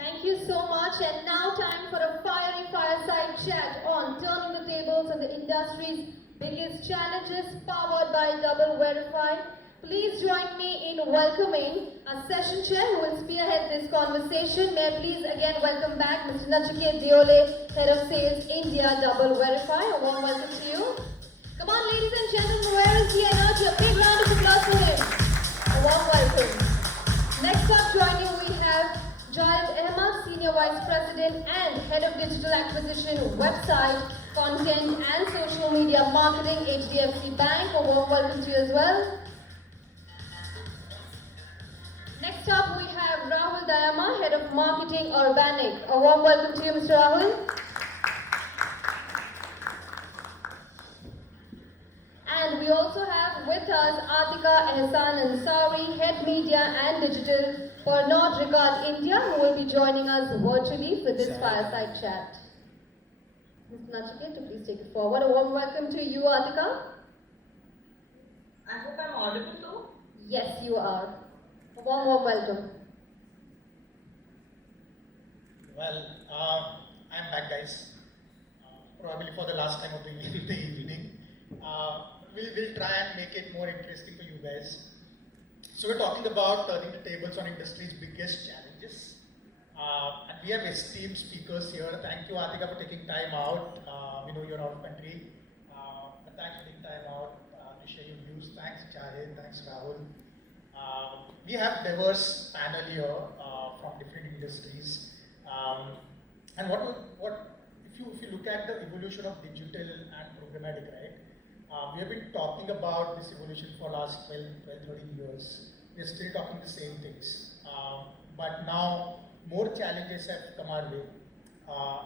Thank you so much, and now time for a fiery fireside chat on turning the tables on the industry's biggest challenges, powered by DoubleVerify. Please join me in welcoming our session chair who will spearhead this conversation. May I please again welcome back Mr. Nachiket Deole, Head of Sales India, DoubleVerify. A warm welcome to you. Come on, ladies and gentlemen, where is the energy? A big round of applause for him. A warm welcome. Next up, joining we have Dayama, Senior Vice President and Head of Digital Acquisition, Website, Content and Social Media Marketing, HDFC Bank. A warm welcome to you as well. Next up, we have Rahul Dayama, Head of Marketing, Urbanic. A warm welcome to you, Mr. Rahul. And we also have with us Aatika, Ehsan, Ansari, Head Media and Digital, Pernod, Ricard, India, who will be joining us virtually for this fireside chat. Mr. Nachiket, please take it forward. A warm welcome to you, Aatika. I hope I'm audible too. Yes, you are. A warm welcome. Well, I'm back, guys. Probably for the last time of the evening. We'll try and make it more interesting for you guys. So we're talking about turning the tables on industry's biggest challenges. And we have esteemed speakers here. Thank you, Aatika, for taking time out. We know you're out of country. But thanks for taking time out to share your views. Thanks, Jahid. Thanks, Rahul. We have diverse panel here from different industries. And if you look at the evolution of digital and programmatic, right? We have been talking about this evolution for last 12, 13 years. We're still talking the same things. But now more challenges have come our way,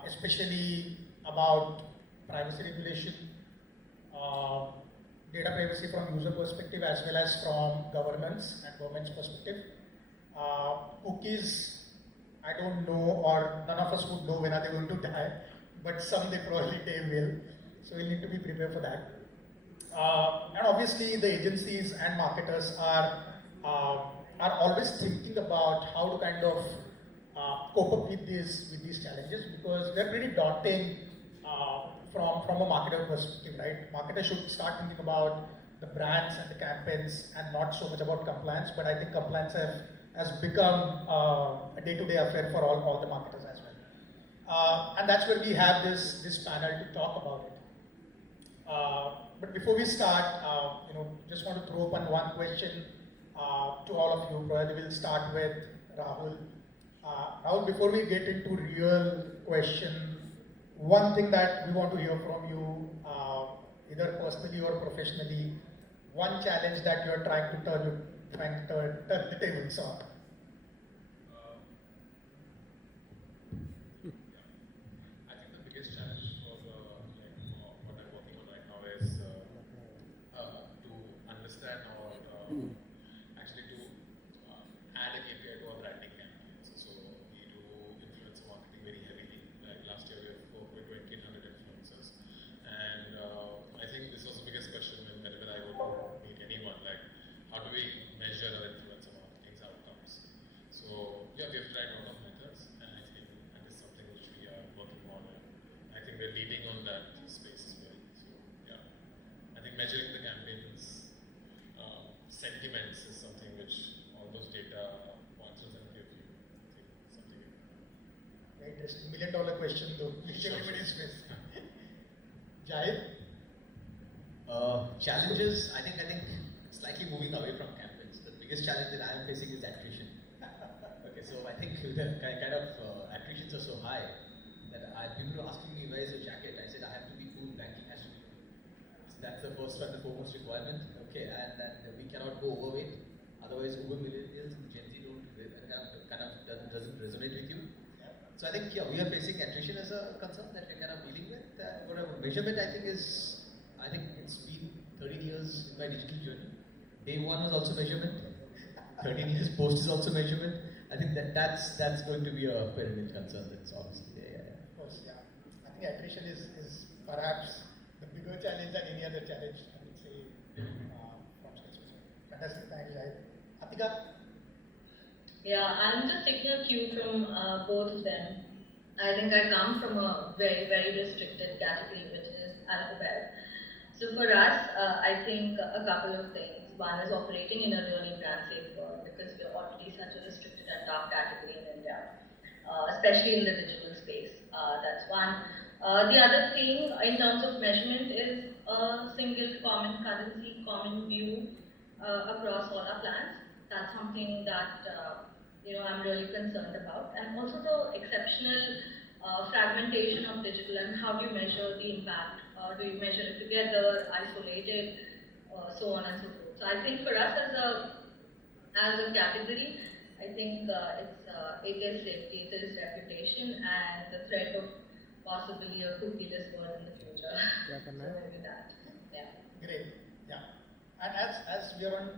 especially about privacy regulation, data privacy from user perspective as well as from governance and government's perspective. Cookies, I don't know, or none of us would know when are they going to die, but someday probably they will. So we need to be prepared for that. And obviously the agencies and marketers are always thinking about how to kind of cope up with these challenges, because they're pretty daunting from a marketer perspective, right? Marketers should start thinking about the brands and the campaigns and not so much about compliance, but I think compliance has become a day-to-day affair for all the marketers as well. And that's where we have this panel to talk about it. But before we start, just want to throw open one question to all of you. Probably we'll start with Rahul. Rahul, before we get into real question, one thing that we want to hear from you, either personally or professionally, one challenge that you're trying to turn the tables on. I think the biggest challenge for what I'm working on right now is to understand or actually to add a KPI to our branding campaigns. So we do influencer marketing very heavily. Like last year we have worked with 2,800 influencers, and I think this was the biggest question whenever I would meet anyone. Like, how do we measure our influencer marketing's outcomes? So yeah, we have tried a lot of methods, and I think that is something which we are working on, and I think we're leading on that space as well. So yeah, I think measuring the campaigns sentiments is something which all those data points will give you. I think something. Very interesting. $1 million question though, which everybody's face. Jahid? Challenges, I think slightly moving away from campaigns. The biggest challenge that I am facing is attrition. Okay, so I think the kind of attritions are so high that people are asking me, where is your jacket? I said, I have to be cool, banking has to be cool. So that's the first and the foremost requirement. Okay, and we cannot go overweight. Otherwise, Uber millennials and Gen Z doesn't resonate with you. So I think, yeah, we are facing attrition as a concern that we're kind of dealing with. Whatever measurement, I think it's been 13 years in my digital journey. Day one was also measurement. 13 years post is also measurement. I think that's going to be a perennial concern. That's obviously there. Of course, yeah. I think attrition is perhaps the bigger challenge than any other challenge, I would say, from sales perspective. Fantastic, thanks, Jahid. Aatika? Yeah, I'm just taking a cue from both of them. I think I come from a very, very restricted category, which is alcohol. So for us, I think a couple of things. One is operating in a really brand safe world because we're already such a restricted and tough category in India, especially in the digital space. That's one. The other thing in terms of measurement is a single common currency, common view across all our plans. That's something that I'm really concerned about, and also the exceptional fragmentation of digital and how do you measure the impact? Do you measure it together, isolated, so on and so forth. So I think for us as a category, I think it is safety, it is reputation, and the threat of possibly a cookieless world in the future. So maybe that. Yeah. Great. Yeah. And as we are on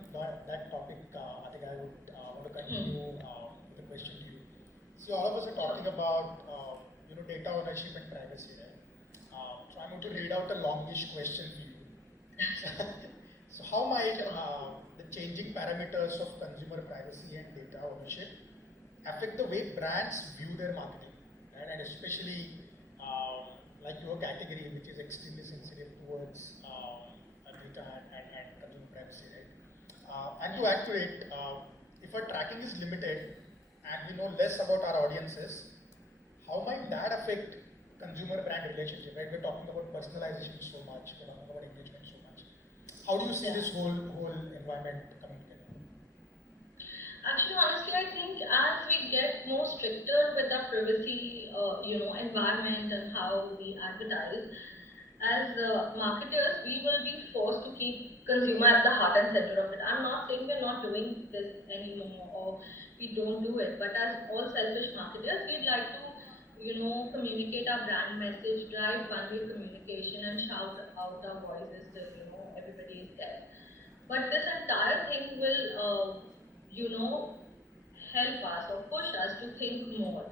that topic, I think I would want to continue with a question to you. See, all of us are talking about data ownership and privacy, right? So I'm going to read out a longish question for you. So how might the changing parameters of consumer privacy and data ownership affect the way brands view their marketing, right? And especially like your category, which is extremely sensitive towards data and consumer privacy, right? And to add to it, if our tracking is limited and we know less about our audiences, how might that affect consumer brand relationship, right? We're talking about personalization so much, we're talking about engagement so much. How do you see this whole environment coming together? Actually, honestly, I think as we get more stricter with our privacy, environment and how we advertise, as marketers, we will be forced to keep consumer at the heart and center of it. I'm not saying we're not doing this anymore or we don't do it, but as all selfish marketers, we'd like to, communicate our brand message, drive one-way communication, and shout out our voices till everybody is there. But this entire thing will, help us or push us to think more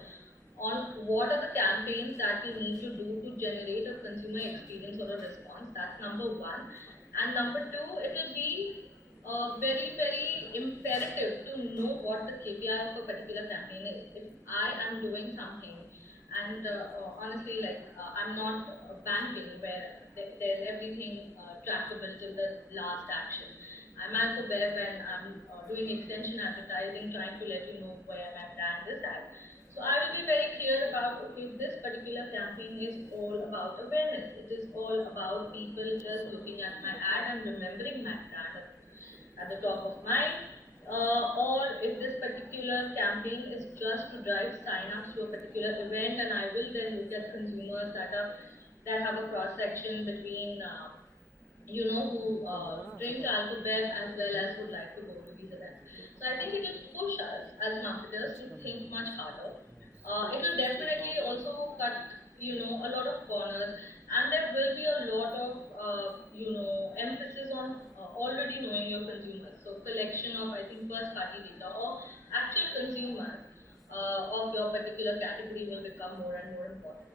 on what are the campaigns that we need to do to generate a consumer experience or a response. That's number one. And number two, it will be very, very imperative to know what the KPI of a particular campaign is. If I am doing something, and honestly, I'm not banking where there's everything trackable till the last action. I'm also there when I'm doing extension advertising, trying to let you know where my brand is at. So I will be very clear about, okay, this particular campaign is all about awareness. It is all about people just looking at my ad and remembering my brand at the top of mind. Or if this particular campaign is just to drive sign-ups to a particular event, and I will then look at consumers that have a cross-section between who drink alcohol as well as would like to go to these events. So I think it will push us as marketers to think much harder. It will definitely also cut, a lot of corners, and there will be a lot of, emphasis on already knowing your consumers. So collection of, I think, first-party data or actual consumers of your particular category will become more and more important.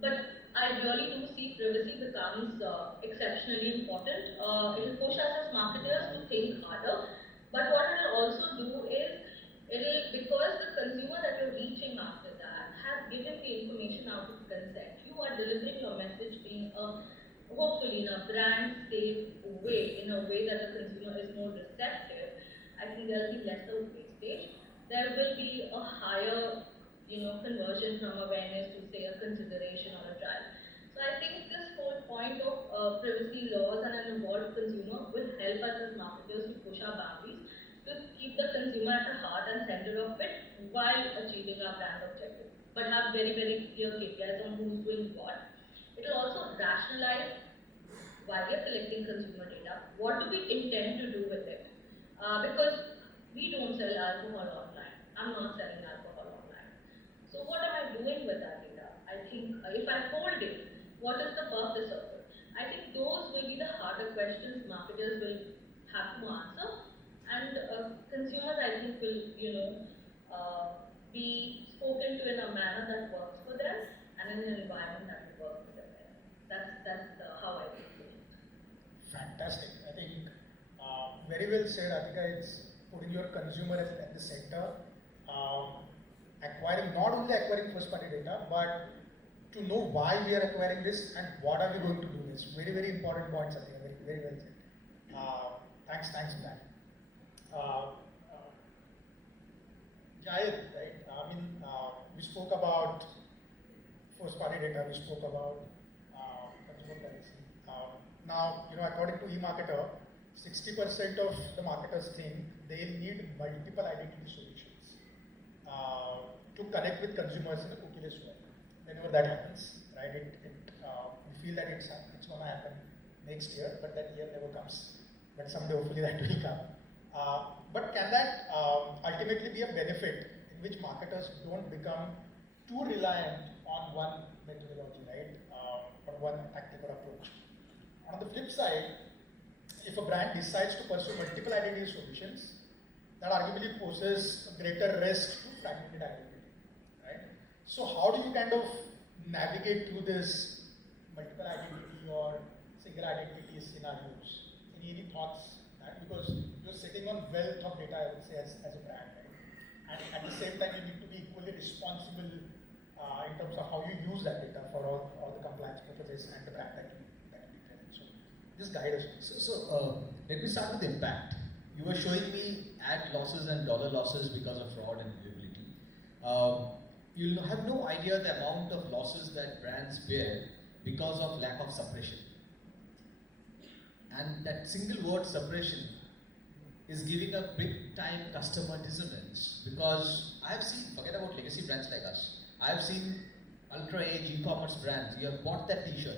But I really do see privacy becomes exceptionally important. It will push us as marketers to think harder. But what it will also do is, because the consumer that you're reaching after that has given the information out of consent, you are delivering your message being hopefully in a brand safe way, in a way that the consumer is more receptive. I think there will be lesser wastage. There will be a higher conversion from awareness to say a consideration or a trial. So I think this whole point of privacy laws and an involved consumer will help us as marketers to push our boundaries, to keep the consumer at the heart and center of it while achieving our brand objective. But have very, very clear KPIs on who's doing what. It will also rationalize why we are collecting consumer data. What do we intend to do with it? Because we don't sell alcohol online. I'm not selling alcohol online. So what am I doing with that data? I think if I hold it, what is the purpose of it? I think those will be the harder questions marketers will have to answer, and consumers, I think, will be spoken to in a manner that works for them and in an environment that will work for them. That's how I think it. Fantastic. I think very well said, Aatika. It's putting your consumer at the center acquiring, not only acquiring first party data, but to know why we are acquiring this and what are we going to do this. Very, very important points, I think, very, very well said. Thanks for that. Jayed, right? We spoke about first party data, we spoke about consumer privacy. Now, according to eMarketer, 60% of the marketers think they need multiple identity solutions to connect with consumers in a cookieless world. Whenever that happens, right? We feel that it's going to happen next year, but that year never comes. But someday, hopefully, that will come. But can that ultimately be a benefit in which marketers don't become too reliant on one methodology, right? Or one tactic or approach? On the flip side, if a brand decides to pursue multiple identity solutions, that arguably poses a greater risk to fragmented identity, right? So how do you kind of navigate through this multiple identity or single identity scenarios? Any thoughts? Because you're sitting on wealth of data, I would say, as a brand, right? And at the same time, you need to be equally responsible in terms of how you use that data for all the compliance purposes and the brand that you present. So just guide us. So let me start with the impact. You were showing me ad losses and dollar losses because of fraud and viewability. You'll have no idea the amount of losses that brands bear because of lack of suppression. And that single word suppression is giving a big time customer dissonance, because I have seen, forget about legacy brands like us, I have seen ultra age e-commerce brands, you have bought that t-shirt,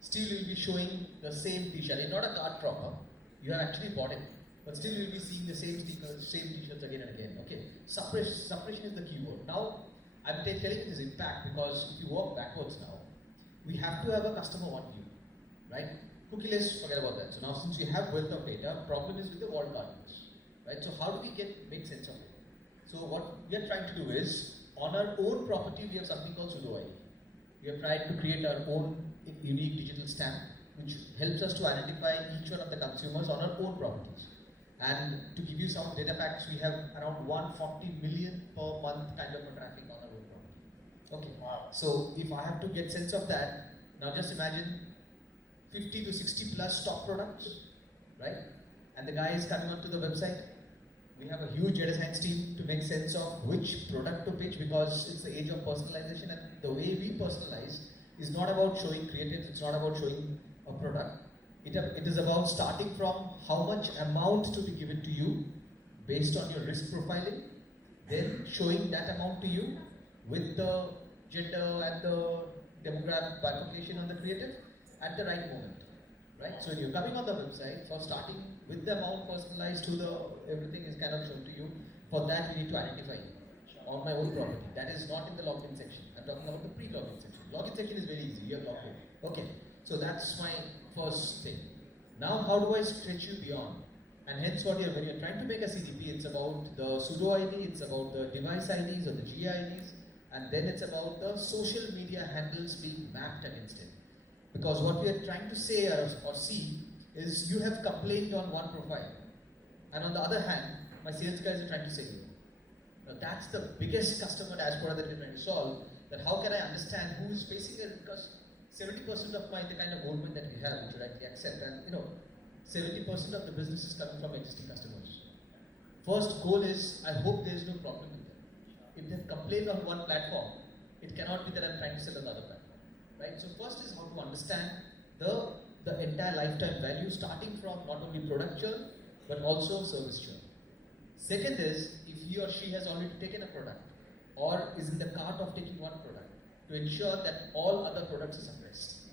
still you will be showing the same t-shirt. It's not a card proper, you have actually bought it, but still you will be seeing the same stickers, same t-shirts again and again. Okay, suppression is the keyword. Now I'm telling you this impact because if you walk backwards now, we have to have a customer one view, right? Cookieless, forget about that. So now since we have wealth of data, problem is with the walled gardens, right? So how do we make sense of it? So what we are trying to do is, on our own property, we have something called pseudo ID. We have tried to create our own unique digital stamp, which helps us to identify each one of the consumers on our own properties. And to give you some data facts, we have around 140 million per month kind of a traffic on our own property. Okay, wow. So if I have to get sense of that, now just imagine 50 to 60 plus stock products, right? And the guy is coming onto the website. We have a huge data science team to make sense of which product to pitch, because it's the age of personalization, and the way we personalize is not about showing creatives, it's not about showing a product. It is about starting from how much amount to be given to you based on your risk profiling, then showing that amount to you with the gender and the demographic bifurcation on the creative at the right moment, right? So when you're coming on the website, for starting with the amount personalized to the everything is kind of shown to you. For that, we need to identify on my own property. That is not in the login section. I'm talking about the pre-login section. Login section is very easy. You have logged in. Okay. So that's my first thing. Now, how do I stretch you beyond? And hence, when you're trying to make a CDP, it's about the pseudo ID, it's about the device IDs or the GIDs, and then it's about the social media handles being mapped against it. Because what we are trying to say or see is you have complained on one profile, and on the other hand, my sales guys are trying to say you. Now that's the biggest customer dashboard that we're trying to solve. That how can I understand who is facing it? Because 70% of the kind of goldmine that we have, which I accept, and 70% of the business is coming from existing customers. First goal is, I hope there is no problem with them. If they complain on one platform, it cannot be that I'm trying to sell another platform, right? So first is how to understand the entire lifetime value, starting from not only product churn, but also service churn. Second is, if he or she has already taken a product, or is in the cart of taking one product, to ensure that all other products are suppressed.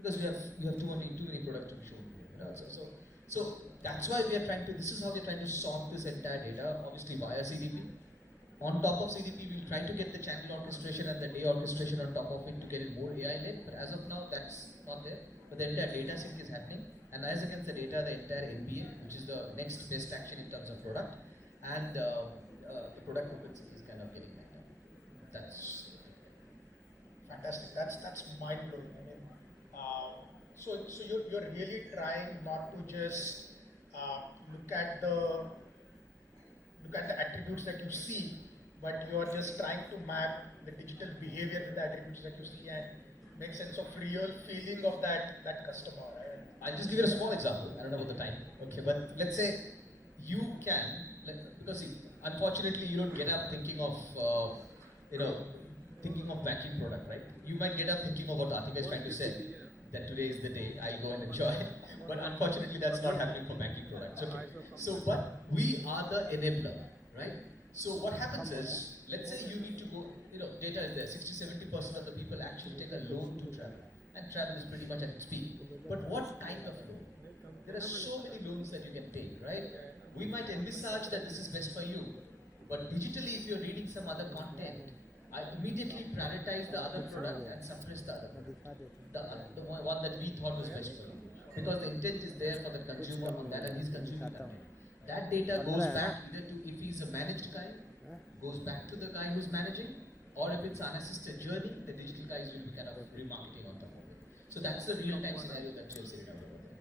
Because we have too many products to be shown here. So that's why we are trying to, this is how we are trying to sort this entire data, obviously via CDP. On top of CDP, we'll try to get the channel orchestration and the day orchestration on top of it to get it more AI-led, but as of now, that's not there. But the entire data sync is happening, and as against the data, the entire NPA, which is the next best action in terms of product, and the product propensity is kind of getting that. That's fantastic. That's mind blowing. I mean, so you're really trying not to just look at the attributes that you see, but you are just trying to map the digital behavior with the attributes that you see and make sense of real feeling of that customer. Right? I'll just give you a small example. I don't know about the time. Okay, but let's say you can, because see, unfortunately you don't get up thinking of, thinking of banking product, right? You might get up thinking of what Aatika is trying to say, that today is the day I go and enjoy. But unfortunately that's not happening for banking products. Okay. So, but we are the enabler, right? So what happens is, let's say you need to go, data is there, 60-70% of the people actually take a loan to travel. And travel is pretty much at its peak. But what kind of loan? There are so many loans that you can take, right? We might envisage that this is best for you. But digitally, if you're reading some other content, I immediately prioritize the other product and suppress the other product. The one that we thought was best for you. Because the intent is there for the consumer on that and he's consuming that. That data goes back either to, if he's a managed guy, goes back to the guy who's managing, or if it's unassisted journey, the digital guys will be kind of remarketing on top of it. So that's the real-time scenario that you're saying about there.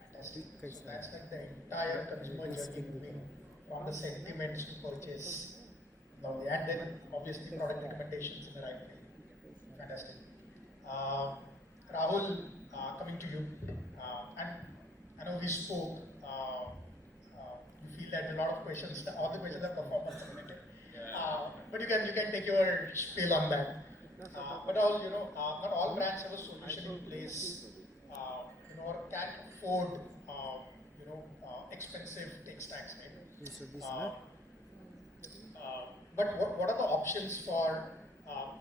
Fantastic. So that's like the entire consumer journey moving from the sentiments to purchase. And then obviously product recommendations in the right way. Fantastic. Rahul, coming to you. And I know we spoke. You feel that a lot of questions, all the questions are performance related. But you can take your spiel on that. But not all brands have a solution in place, or can afford, expensive tech stacks. Right? But what are the options for,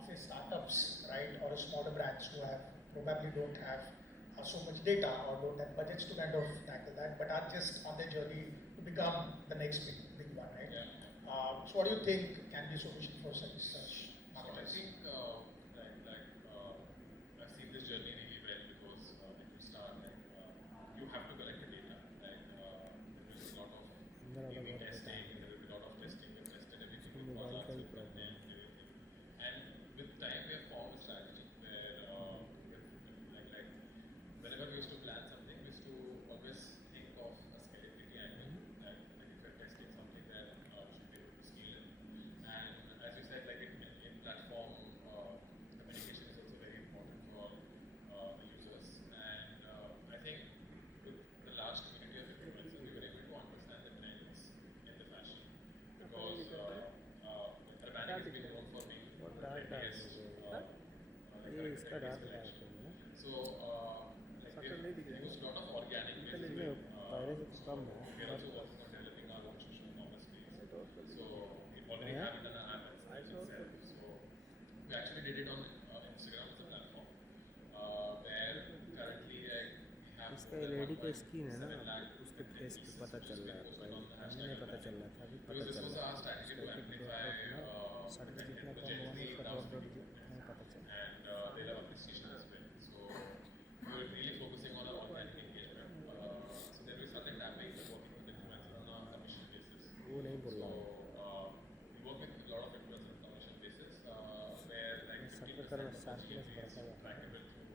say, startups, right, or smaller brands who probably don't have so much data or don't have budgets to kind of tackle that, but are just on their journey to become the next big one, right? Yeah. So what do you think can be a solution for such So I marketers? think I've seen this journey really well because when you start, you have to collect the data. There is a lot of A/B testing, there will be a lot of testing. We've tested everything with products, with content, everything. And with time, we have formed a strategy where, whenever we used to plan something, we used to always think of a scalability angle. That if you're testing something, then should be able to scale it. And as you said, in platform, communication is also very important for the users. And I think with the large community of influencers, we were able to understand the trends in the fashion. Because Urbanic has been known for being the trendiest collection. So they use a lot of organic ways to do it. We are also working on developing our own social commerce space. So we already have it on our app itself. So we actually did it on Instagram as a platform, where currently we have इसका LED का screen है ना, उसके face पे पता चल रहा है, पहले नहीं पता चल रहा था, अभी पता चल रहा है। सर्टिफिकेट का मोबाइल का डॉट नहीं पता चल रहा है। And they love appreciation as well. So we were really focusing on our organic engagement. So then we started tapping and working with influencers on a commission basis. वो नहीं बोल रहा हूँ। We work with a lot of influencers on a commission basis, where सबके तरफ sharpness बढ़ता है। trackable through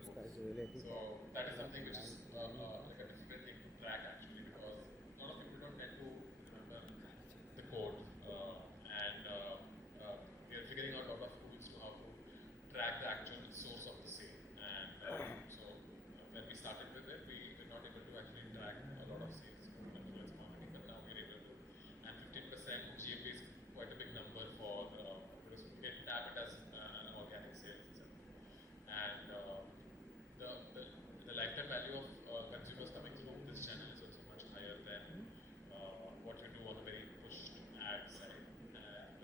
उसका जो LED So that is something which is like a difficult thing to track actually, because a lot of people don't tend to remember the code, and we are figuring out a lot of tools to how to track the actual source of the sale. And so when we started with it, we were not able to actually track a lot of sales from influence marketing, but now we're able to. And 15% GMV is quite a big number for because we can tap it as an organic sales itself. And the lifetime value of consumers coming through this channel is also much higher than what you do on a very push ad side. And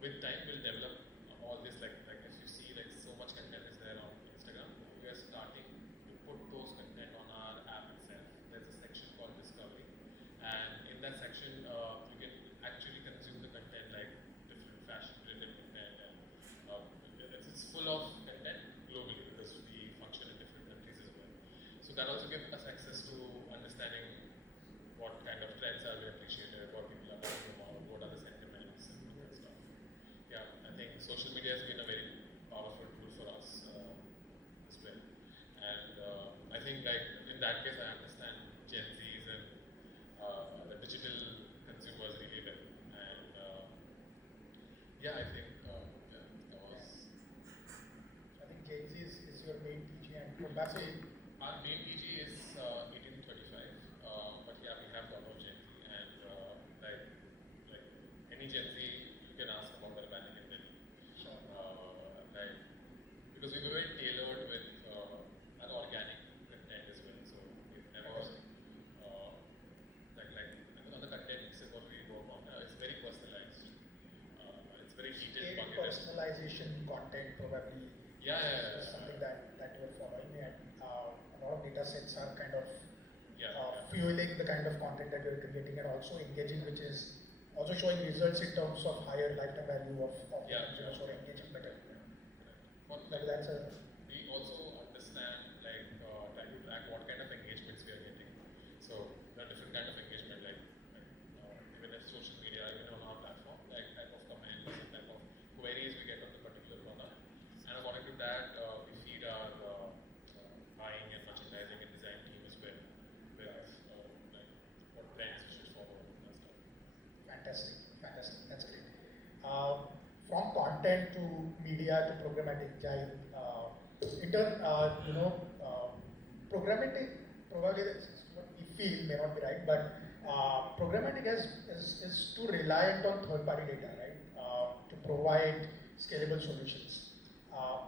with time, we'll develop all this. Like if you see, so much content is there on Instagram. We are starting to put those content on our app itself. There's a section called Discovery, and in that section, you can actually consume the content like different fashion-related content, and it's full of content globally because we function in different countries as well. So that also gives us access to understanding what kind of trends are we appreciated, what people are talking about, what are the sentiments and all that stuff. Yeah, I think social media has been a very powerful tool for us as well. And I think in that case I understand Gen Zs and the digital consumers really well. And would that say Our main PG is 1835, but yeah, we have a lot of Gen Z, and like any Gen Z, you can ask about the Urbanic and Delhi. Like, because we were very tailored with an organic content as well, so we've never on the content is what we work on. It's very personalized. It's very detailed. scale personalization content probably is something that you are following, and a lot of data sets are kind of fueling the kind of content that you're creating and also engaging, which is also showing results in terms of higher lifetime value of consumers who are engaging better. Like that's a We also understand, like, try to track what kind of engagements we are getting. So there are different kind of engagement, like even as social media, even on our platform, like type of comments and type of queries we get on the particular product. And according to that, we feed our buying and merchandising and design team as well with like what trends we should follow and stuff. fantastic, that's great. From content to media to programmatic, Jai, in turn, programmatic, probably that's what we feel may not be right, but programmatic is too reliant on third-party data, right, to provide scalable solutions.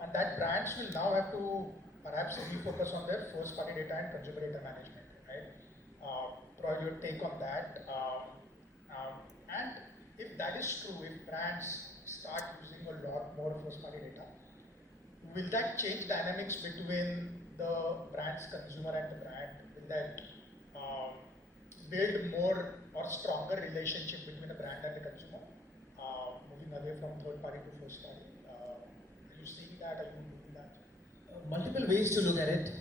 And that brands will now have to perhaps refocus on their first-party data and consumer data management, right? Probably your take on that. And if that is true, if brands start using a lot more first-party data, will that change dynamics between the brand's consumer and the brand? Will that build more or stronger relationship between the brand and the consumer, moving away from third-party to first-party? Are you seeing that? Are you doing that? Multiple ways to look at it.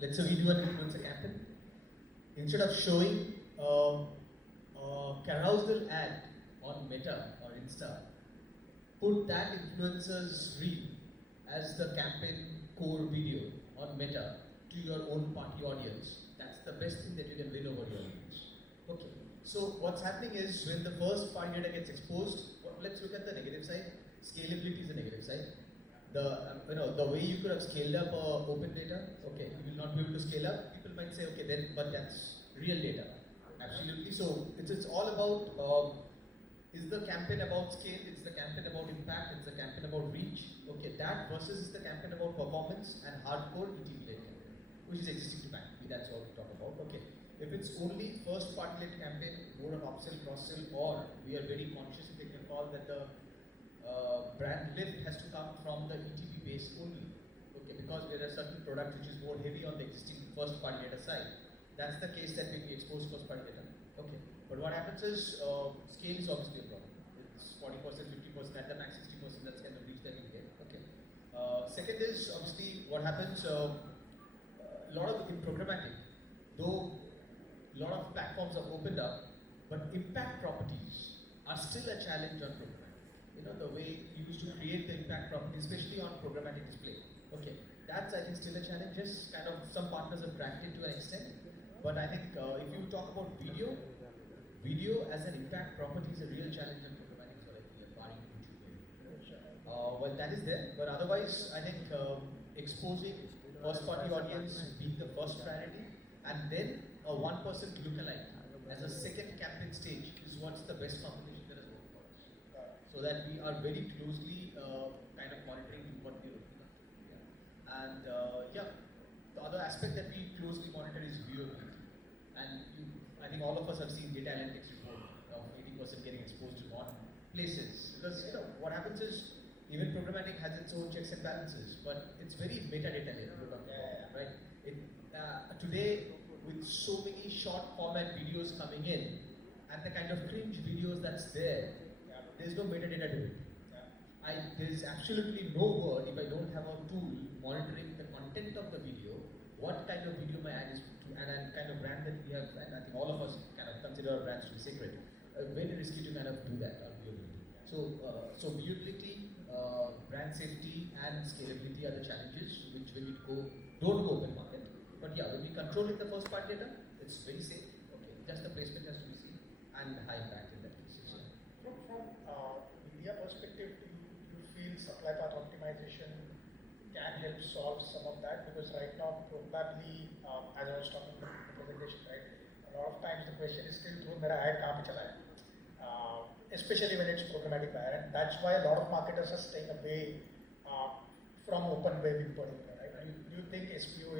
Let's say we do an influencer campaign. Instead of showing a carousel ad on Meta or Insta, put that influencer's reel as the campaign core video on Meta to your own party audience. That's the best thing that you can win over your audience. Okay. So what's happening is when the first party data gets exposed, let's look at the negative side. Scalability is the negative side. The way you could have scaled up open data, okay, you will not be able to scale up. People might say, okay, then, but that's real data. Absolutely. So it's all about, is the campaign about scale? It's the campaign about impact. It's the campaign about reach. Okay, that versus is the campaign about performance and hardcore ETV-led campaign, which is existing to bank. That's all we talk about. Okay. If it's only first party led campaign, more on upsell, cross-sell, or we are very conscious if we can call that the brand lift has to come from the ETB base only. Okay, because there are certain products which is more heavy on the existing first party data side. That's the case that we expose first party data. Okay, but what happens is scale is obviously a problem. It's 40%, 50%, at the max 60%. That's kind of reach that you get. Okay. Second is obviously what happens. A lot of in programmatic, though a lot of platforms are opened up, but impact properties are still a challenge on programmatic. The way you used to create the impact property, especially on programmatic display. Okay, that's I think still a challenge. Just kind of some partners have cracked it to an extent, but I think if you talk about video as an impact property is a real challenge on programmatic for like barring YouTube. Well, that is there, but otherwise I think exposing first-party audience being the first priority, and then a one-person lookalike as a second campaign stage is what's the best combination that has worked for us. So that we are very closely kind of monitoring what we are looking at. Yeah. And the other aspect that we closely monitor is viewability. And I think all of us have seen data analytics report of 80% getting exposed to wrong places. Because what happens is even programmatic has its own checks and balances, but it's very metadata led, right? Today, with so many short format videos coming in, and the kind of cringe videos that's there's no metadata to it. There's absolutely no word if I don't have a tool monitoring the content of the video, what kind of video my ad is to, and kind of brand that we have, and I think all of us kind of consider our brands to be sacred. Very risky to kind of do that on viewability. So viewability, brand safety, and scalability are the challenges which when we don't go open market. But yeah, when we control it, the first party data, it's very safe. Okay, just the placement has to be seen and high impact in that case. From media perspective, do you feel supply path optimization can help solve some of that? because right now probably, as I was talking about the presentation, right, a lot of times the question is still thrown that ad kahan pe chala hai? Especially when it's programmatic buyer, and that's why a lot of marketers are staying away from open web in particular, right? Do you think SPO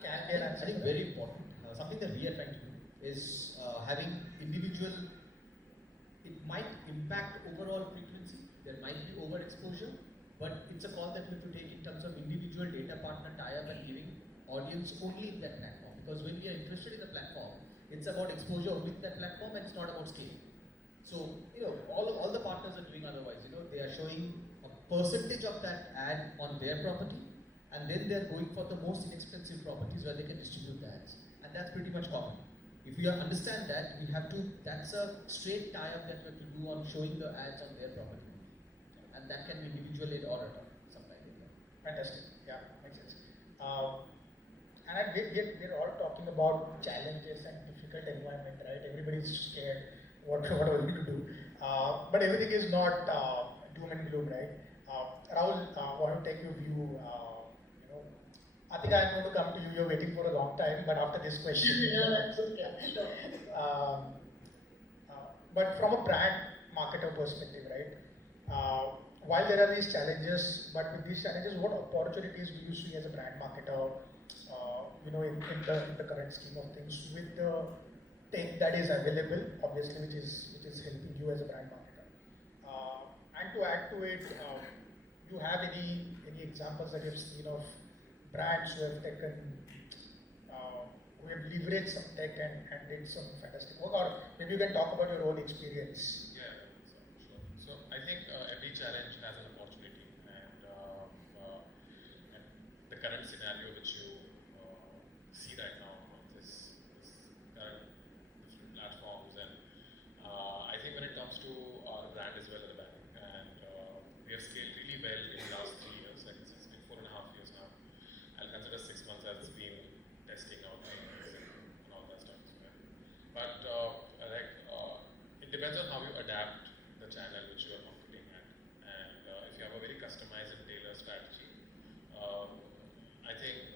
can be an I answer? think very important. Something that we are trying to do is having individual. It might impact overall frequency. There might be overexposure, but it's a call that we have to take in terms of individual data partner tie-up and giving audience only in that platform. Because when we are interested in the platform, it's about exposure only in that platform, and it's not about scaling. So all the partners are doing otherwise. They are showing a percentage of that ad on their property, and then they're going for the most inexpensive properties where they can distribute the ads, and that's pretty much common. If we understand that, we have to. That's a straight tie-up that we have to do on showing the ads on their property, and that can be individual or at all, something like that. Fantastic. Yeah, makes sense. And we're all talking about challenges and difficult environment, right? Everybody's scared. What are we going to do? But everything is not doom and gloom, right? Rahul, want to take your view. Aatika, I'm going to come to you. You're waiting for a long time, but after this question. No, that's okay. Sure. But from a brand marketer perspective, right? While there are these challenges, but with these challenges, what opportunities do you see as a brand marketer? In the current scheme of things, with the tech that is available, obviously, which is helping you as a brand marketer. And to add to it, do you have any examples that you've seen of brands who have taken, who have leveraged some tech and did some fantastic work, or maybe you can talk about your own experience. Yeah, sure. So I think every challenge has an opportunity, and the current scenario which you see right now on this current different platforms, and I think when it comes to our brand as well, Urbanic, and we have scaled really well in the last 3 years. Like it's been 4.5 years now. I'll consider 6 months as been testing out things and all that stuff as well. But it depends on how you adapt the channel which you are marketing at, and if you have a very customized and tailored strategy, I think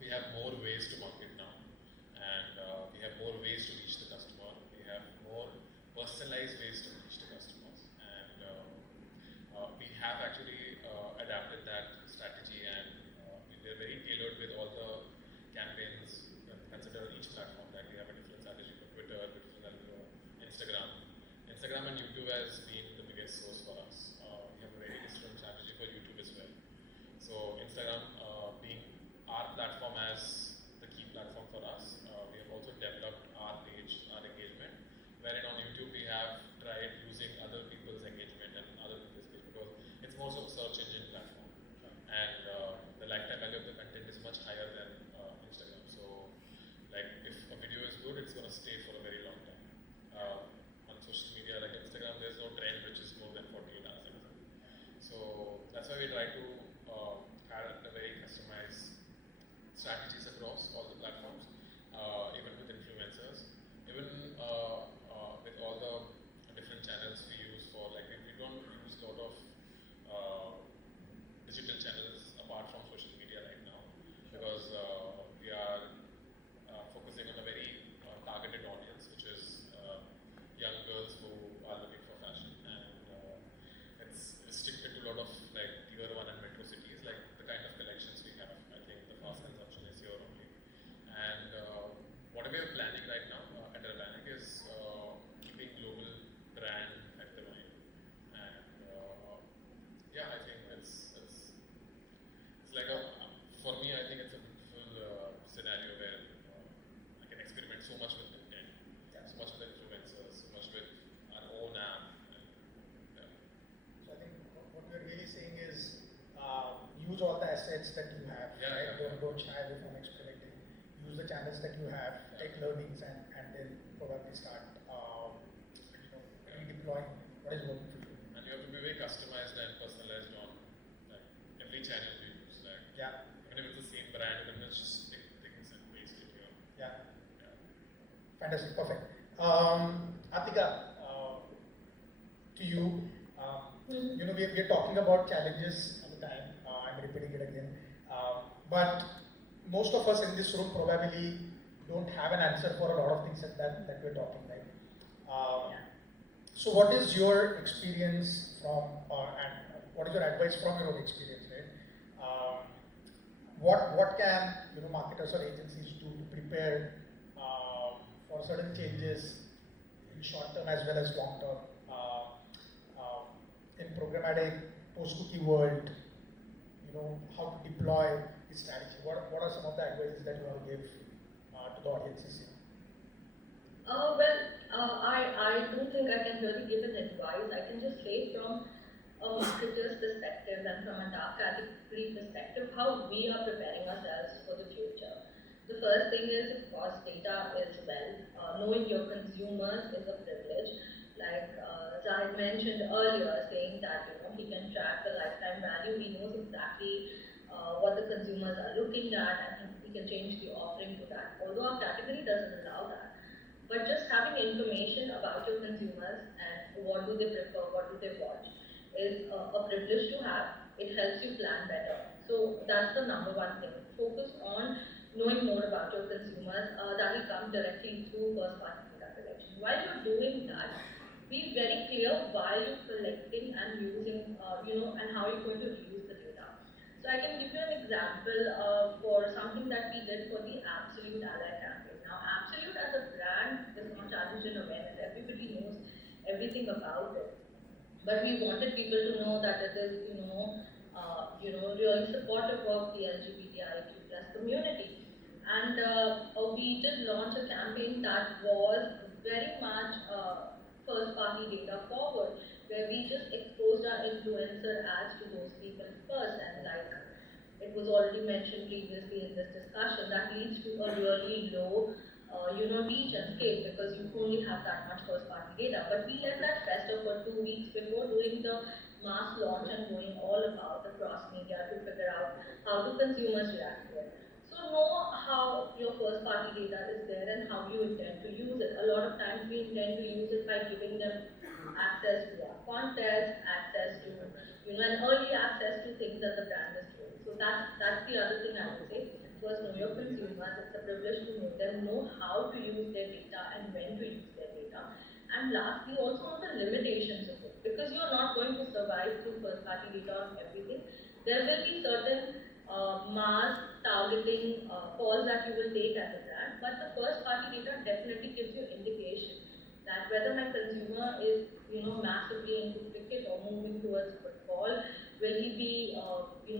we have more ways to market now, and we have more ways to reach the customer. We have more personalized ways to reach the customers, and we have actually adapted that strategy, and we're very tailored with all the campaigns. Consider each platform that we have a different strategy for Twitter, different strategy for Instagram and YouTube has been the biggest source for us. We have a very different strategy for YouTube as well. So Instagram being our platform as the key platform for us, we have also developed our page, our engagement, wherein on YouTube we have tried using other people's engagement and other people's page, because it's more so a search engine platform, and the lifetime value of the content is much higher than Instagram. So like if a video is good, it's going to stay for a very long time. On social media like Instagram, there's no trend which is more than 48 hours. So that's why we try to have a very customized strategies across all the platforms, even with influencers, even with all the different channels we use for, like we don't use a lot of digital channels apart from social media right now, because we are focusing on a very targeted audience, which is young girls who are looking for fashion, and it's restricted to a lot of like tier 1 and metro cities, like the kind of collections we have. I think the fast consumption is here only, and what we are planning right now at Urbanic is keeping global brand at the mind, and yeah, I think it's like for me, I think it's a beautiful scenario where I can experiment so much with content, so much with influencers, so much with our own app. And, So I think what we're really saying is use all the assets that you have. Yeah, right? yeah. Don't shy away from experimenting. Use the channels that you have, take learnings, and then probably start redeploying what is working for you. And you have to be very customized and personalized on like every channel you use. Like Yeah, even if it's the same brand, you can just take things and paste it here. yeah. Yeah. Fantastic, perfect. Aatika, to you, we're talking about challenges all the time. I'm repeating it again. but most of us in this room probably don't have an answer for a lot of things that we're talking, right? So what is your experience from, and what is your advice from your own experience, right? What can marketers or agencies do to prepare for certain changes in short term as well as long term in programmatic post-cookie world? How to deploy this strategy. What are some of the advices that you want to give to the audiences here? I don't think I can really give an advice. I can just say from a marketer's perspective and from a dark category perspective how we are preparing ourselves for the future. The first thing is, of course, data is knowing your consumers is a privilege. Like Zahid mentioned earlier, saying that he can track the lifetime value, he knows exactly what the consumers are looking at, and he can change the offering to that. Although our category doesn't allow that, but just having information about your consumers and what do they prefer, what do they watch, is a privilege to have. It helps you plan better. So that's the number one thing. Focus on knowing more about your consumers. That will come directly through first-party data collection. While you're doing that, be very clear why you're collecting and using, and how you're going to use the data. So I can give you an example for something that we did for the Absolute Ally campaign. Now, Absolute as a brand is not challenged in awareness. Everybody knows everything about it. But we wanted people to know that it is, really supportive of the LGBTIQ plus community. And we did launch a campaign that was very much first-party data forward, where we just exposed our influencer ads to those people first. And like it was already mentioned previously in this discussion, that leads to a really low reach and scale because you only have that much first-party data. But we let that fester for 2 weeks before doing the mass launch and going all about across media to figure out how do consumers react to it. So know how your first-party data is there and how you intend to use it. A lot of times we intend to use it by giving them access to our contest, access to an early access to things that the brand is doing. So that's the other thing I would say. First, know your consumers. It's a privilege to know them, know how to use their data and when to use their data. And lastly, also know the limitations of it. Because you're not going to survive through first-party data on everything. There will be certain mass targeting calls that you will take as a brand, but the first-party data definitely gives you indication that whether my consumer is, massively into cricket or moving towards football, will he be, he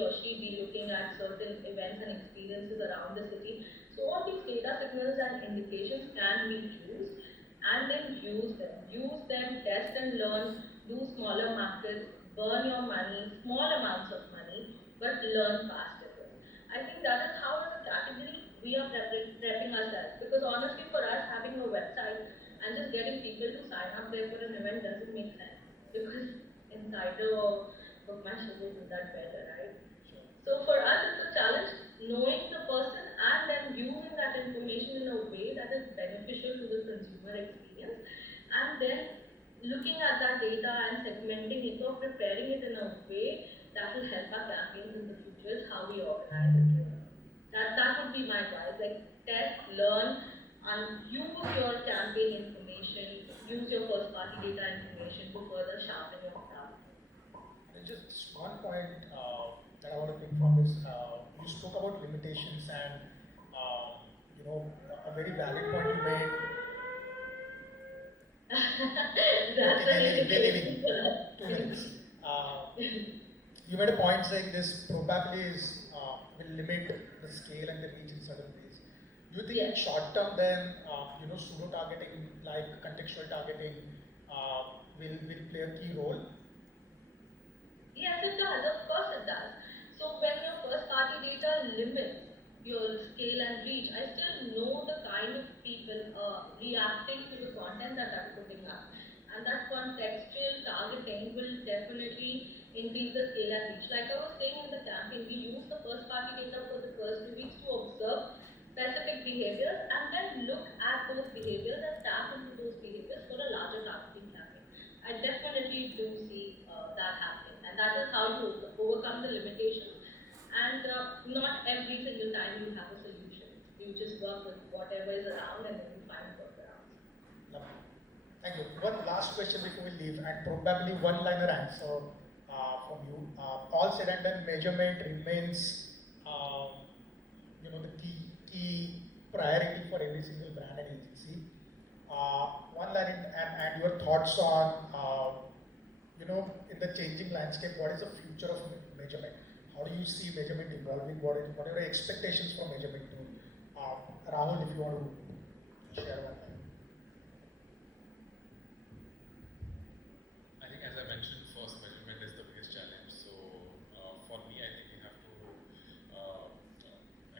or she be looking at certain events and experiences around the city. So all these data signals and indications can be used, and then use them. Use them, test and learn, do smaller markets, burn your money, small amounts of money, but learn fast with it. I think that is how as a category we are prepping ourselves. Because honestly for us, having a website and just getting people to sign up there for an event doesn't make sense. Because Insider or Bookmasters will do that better, right? So for us it's a challenge knowing the person and then using that information in a way that is beneficial to the consumer experience, and then looking at that data and segmenting it or preparing it in a way that will help our campaigns in the future is how we organize it. That would be my advice. Like test, learn, and use your campaign information, use your first-party data information to further sharpen your craft. And just one point that I want to take from is you spoke about limitations and a very valid point you made. That's maybe 2 minutes. You made a point saying this probably will limit the scale and the reach in certain ways. Do you think in short term then, pseudo targeting like contextual targeting will play a key role? Yes, it does. Of course it does. So when your first-party data limits your scale and reach, I still know the kind of people reacting to the content that I'm putting up. And that contextual targeting will definitely increase the scale and reach. Like I was saying in the campaign, we use the first-party data for the first 2 weeks to observe specific behaviors and then look at those behaviors and tap into those behaviors for a larger targeting campaign. I definitely do see that happening. And that is how to overcome the limitations And not every single time you have a solution. You just work with whatever is around and then you find workarounds. Lovely. Thank you. One last question before we leave, and probably one-liner answer from you. All said and done, measurement remains, the key priority for every single brand and agency. One line and your thoughts on, in the changing landscape, what is the future of measurement? How do you see measurement evolving? What are your expectations for measurement? Rahul, if you want to share one line. I think, as I mentioned, first measurement is the biggest challenge. So for me, I think we have to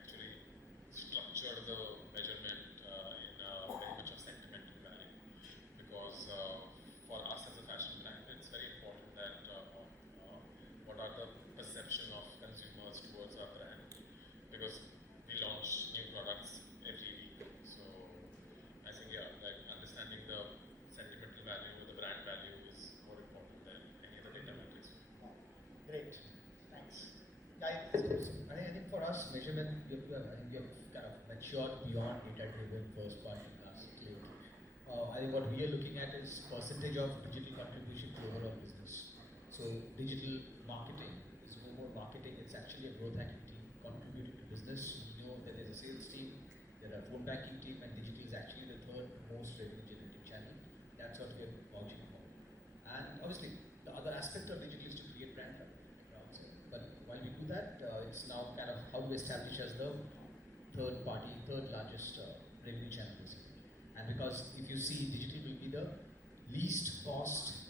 actually structure the measurement in very much a sentimental value, because for us as a fashion brand, it's very important that what are the perception of consumers towards our brand, because we launch new products every week. So I think, like understanding the sentimental value or the brand value is more important than any other data metrics. Great. Thanks. Guys, I think for us, measurement, I think we have kind of matured beyond data-driven first-party classic. I think what we are looking at is percentage of digital contribution to overall business. So digital marketing is no more marketing; it's actually a growth hacking team contributing to business. You know that there's a sales team, there are phone banking team, and digital is actually the third most revenue-generating channel. That's what we are vouching for. And obviously, the other aspect of digital is to create brand love. But while we do that, it's now kind of how we establish as the third largest revenue channel. And because if you see, digital will be the least cost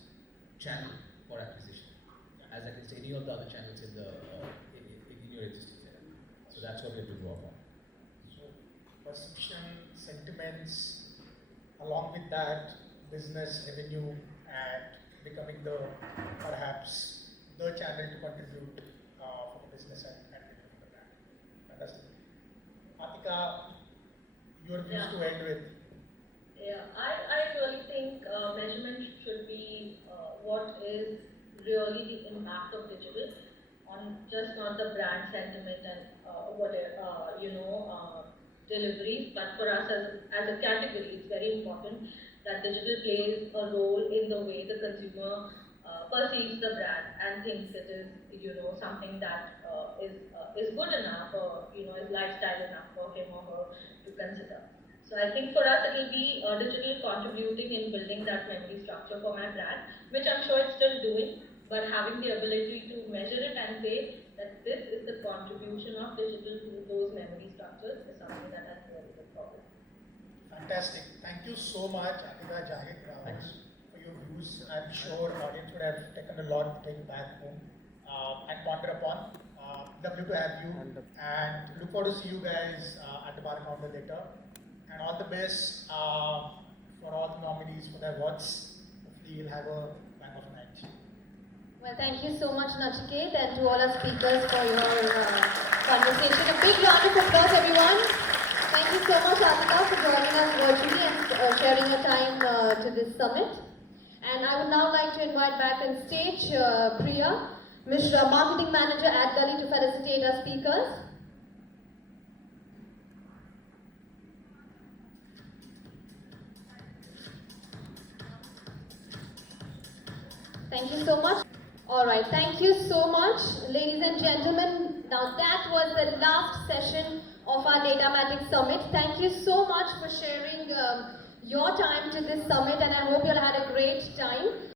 channel for acquisition, as against any of the other channels in your existing setup. So that's what we have to draw upon. so perception, sentiments, along with that, business revenue, and becoming perhaps the channel to contribute for the business and revenue for the brand. Fantastic. Aatika, your views to end with. Yeah, I really think measurement should be what is really the impact of digital on just not the brand sentiment and deliveries, but for us as a category, it's very important that digital plays a role in the way the consumer perceives the brand and thinks it is something that is good enough or is lifestyle enough for him or her to consider. So I think for us it will be digital contributing in building that memory structure for my brand, which I'm sure it's still doing, but having the ability to measure it and say that this is the contribution of digital to those memory structures is something that I'm really look forward to. Fantastic. Thank you so much, Aatika, Jahid, Rahul, for your views. I'm sure audience would have taken a lot to take back home and ponder upon. Lovely to have you, and look forward to see you guys at the bar counter later. And all the best for all the nominees for the awards. Hopefully you'll have a bang of a night. Well, thank you so much, Nachiket, and to all our speakers for your conversation. A big round of applause, everyone. Thank you so much, Aatika, for joining us virtually and sharing your time to this summit. And I would now like to invite back on stage Priya, Mishra, Marketing Manager at Adgully, to felicitate our speakers. Thank you so much. Alright, thank you so much, ladies and gentlemen. Now that was the last session of our DATAMATIXX Summit. Thank you so much for sharing your time to this summit, and I hope you all had a great time.